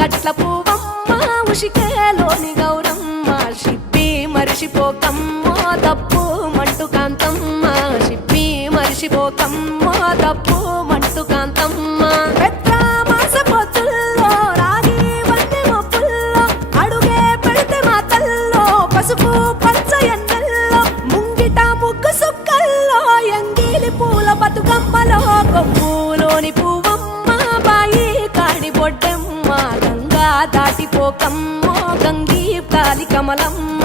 గట్ల పువ్వమ్మ ఉషికేలోని గౌరమ్మ షిప్పి మరిషిపోకమ్మో తప్పు మంటు కాంతమ్మ షిప్పి మరిషిపోకమ్మో తప్పు మంటు కాంతమ్మ పెద్ద మాస పొత్తుల్లో రాగి వన్నె మొప్పుల్లో అడుగే పెడితే మా తల్లో పసుపు పచ్చ ఎన్నెల్లో ముంగిట ముగ్గు సుక్కల్లో ఎంగిలి పూల బతుకమ్మలో కొమ్ములోని పువ్వమ్మ బాయి కాడి బొడ్డమ్మ గంగా దాటిపోకమ్మో గంగీ కాలి కమలమ్మ